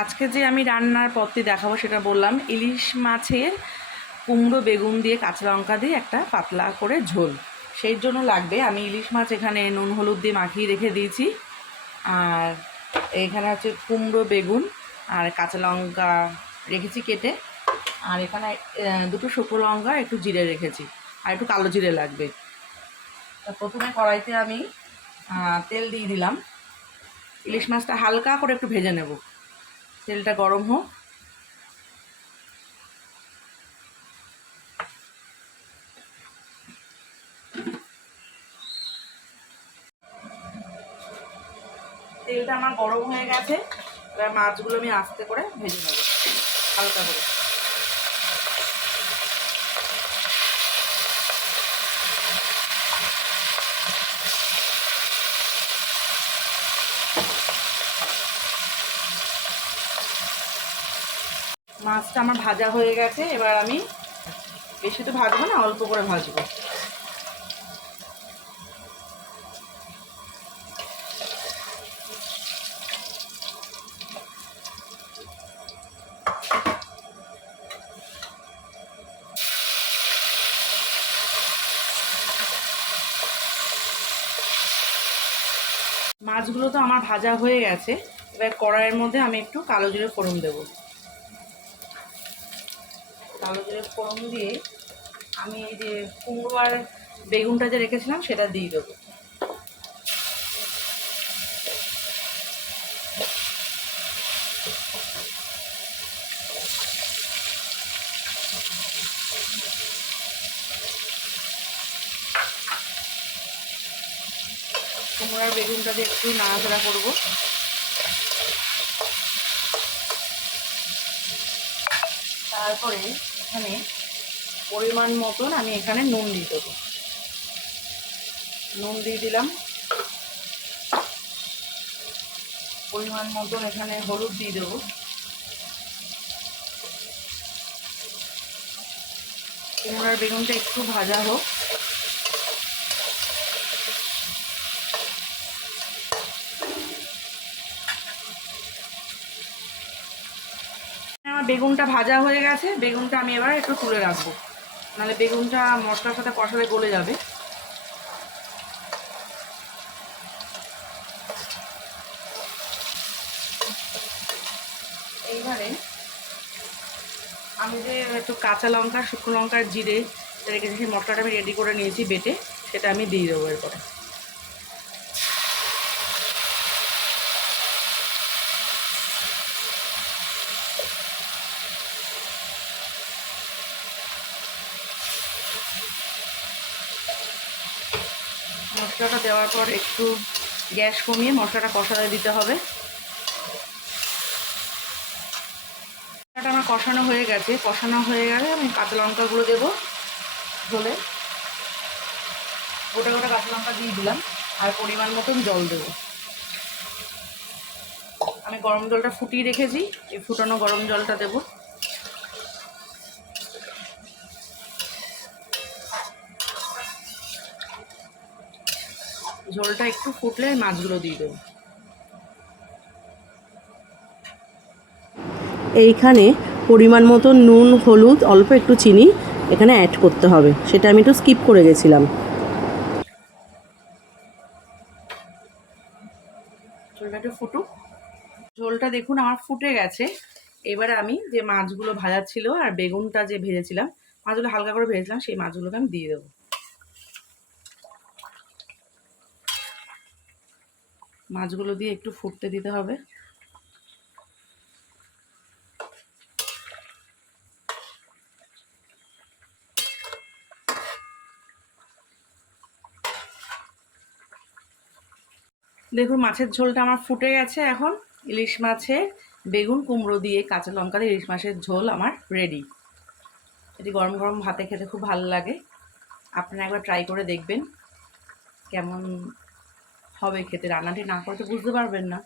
আজকে যে আমি রান্নার পদটি দেখাবো সেটা বললাম ইলিশ মাছের কুমড়ো বেগুন দিয়ে কাঁচা লঙ্কা দিয়ে একটা পাতলা করে ঝোল। সেই জন্য লাগবে, আমি ইলিশ মাছ এখানে নুন হলুদ দিয়ে মাখিয়ে রেখে দিয়েছি, আর এখানে হচ্ছে কুমড়ো বেগুন আর কাঁচা লঙ্কা রেখেছি কেটে, আর এখানে দুটো শুকনো লঙ্কা একটু জিরে রেখেছি, আর একটু কালো জিরে লাগবে। প্রথমে কড়াইতে আমি তেল দিয়ে দিলাম। ইলিশ মাছটা হালকা করে একটু ভেজে নেব। তেলটা গরম হোক। তেলটা আমার গরম হয়ে গেছে, এবার মাছগুলো আমি আস্তে করে ভেজে নেব হালকা করে। মাছটা আমার ভাজা হয়ে গেছে, এবার আমি বেশি তো ভাজবো না, অল্প করে ভাজবো। মাছগুলো তো আমার ভাজা হয়ে গেছে, এবার কড়াইয়ের মধ্যে আমি একটু কালো জিরে ফোড়ন দেবো। কালো জিরে ফোড়ন দিয়ে আমি এই যে কুমড়ো আর বেগুনটা যে রেখেছিলাম সেটা দিয়ে দেবো। কুমড়ো আর বেগুনটা দিয়ে একটু নাড়াচাড়া করবো। তারপরে এখানে পরিমাণ মতন আমি এখানে নুন দিয়ে দেবো। নুন দিয়ে দিলাম। পরিমাণ মতন এখানে হলুদ দিয়ে দেবো। কুমড়ো আর বেগুনটা একটু ভাজা হোক। আমার বেগুনটা ভাজা হয়ে গেছে, বেগুনটা আমি এবার একটু তুলে রাখবো, নাহলে বেগুনটা মশলার সাথে কষালে গলে যাবে। এইবারে আমি যে একটু কাঁচা লঙ্কা শুকনো লঙ্কার জিরে রেখেছি, সেই মশলাটা আমি রেডি করে নিয়েছি বেটে, সেটা আমি দিয়ে দেবো এরপরে। মশলাটা দেওয়ার পর একটু গ্যাস কমিয়ে মশলাটা কষাতে দিতে হবে। মশলাটা আমার কষানো হয়ে গেছে, কষানো হয়ে গেলে আমি কাঁচা লঙ্কাগুলো দেবো ঝোলে। গোটা গোটা কাঁচা লঙ্কা দিয়ে দিলাম, আর পরিমাণ মতন জল দেবো। আমি গরম জলটা ফুটিয়ে রেখেছি, এই ফুটানো গরম জলটা দেবো। ঝোলটা একটু ফুটলে মাছগুলো দিয়ে দেবো। এইখানে পরিমাণ মতো নুন হলুদ অল্প একটু চিনি এখানে অ্যাড করতে হবে, সেটা আমি একটু স্কিপ করে গেছিলাম। ঝোলটা একটু ফুটুক। ঝোলটা দেখুন আমার ফুটে গেছে। এবারে আমি যে মাছগুলো ভাজা ছিল আর বেগুনটা যে ভেজেছিলাম, মাছগুলো হালকা করে ভেজেছিলাম, সেই মাছগুলোকে আমি দিয়ে দেবো। মাছগুলো দিয়ে একটু ফুটতে দিতে হবে। দেখুন মাছের ঝোলটা আমার ফুটে গেছে। এখন ইলিশ মাছে বেগুন কুমড়ো দিয়ে কাঁচা লঙ্কা দিয়ে ইলিশ মাছের ঝোল আমার রেডি। এটি গরম গরম ভাতে খেতে খুব ভালো লাগে। আপনারা একবার ট্রাই করে দেখবেন কেমন হবে খেতে। রান্নাটি না করতে বুঝতে পারবেন না।